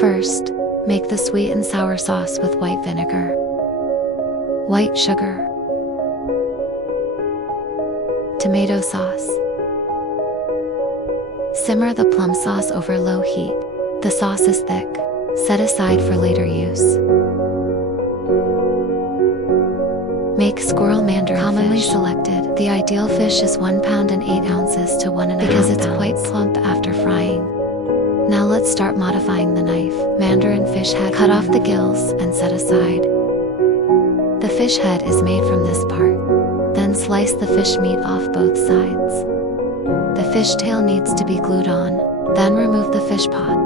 First, make the sweet and sour sauce with white vinegar, white sugar, tomato sauce. Simmer the plum sauce over low heat. The sauce is thick. Set aside for later use. Make squirrel mandarin commonly fish. Selected. The ideal fish is 1 pound and 8 ounces to 1.5 pounds because it's quite plump after frying. Now let's start modifying the knife. Mandarin fish head. Cut off the gills and set aside. The fish head is made from this part. Then slice the fish meat off both sides. The fish tail needs to be glued on. Then remove the fish pot.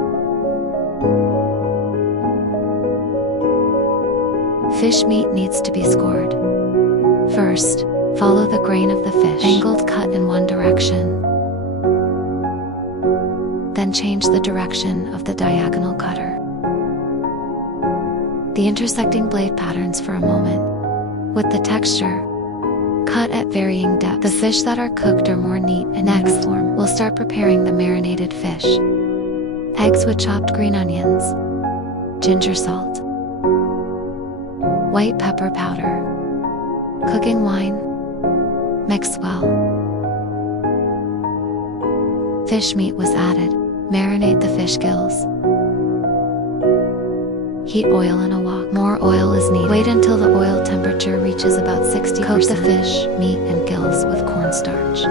Fish meat needs to be scored. First, follow the grain of the fish, angled cut in one direction. Then change the direction of the diagonal cutter. The intersecting blade patterns for a moment. With the texture, cut at varying depths. The fish that are cooked are more neat and uniform. We'll start preparing the marinated fish. Eggs with chopped green onions, ginger salt, white pepper powder, cooking wine. Mix well. Fish meat was added. Marinate the fish gills. Heat oil in a wok. More oil is needed. Wait until the oil temperature reaches about 60%. Coat the fish, meat, and gills with cornstarch.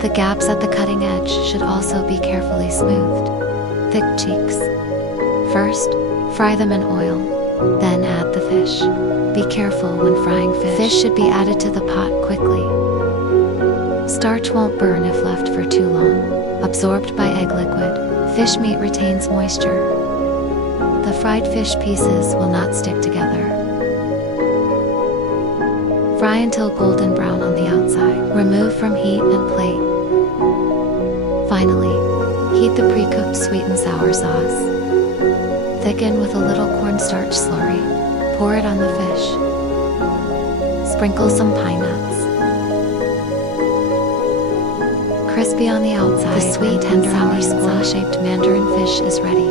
The gaps at the cutting edge should also be carefully smoothed. Thick cheeks. First, fry them in oil. Then add the fish. Be careful when frying fish. Fish should be added to the pot quickly. Starch won't burn if left for too long. Absorbed by egg liquid, fish meat retains moisture. The fried fish pieces will not stick together. Fry until golden brown on the outside. Remove from heat and plate. Finally, heat the pre-cooked sweet and sour sauce. Thicken with a little cornstarch slurry. Pour it on the fish. Sprinkle some pine nuts. Crispy on the outside, the sweet, tender, sour, squirrel-shaped mandarin fish is ready.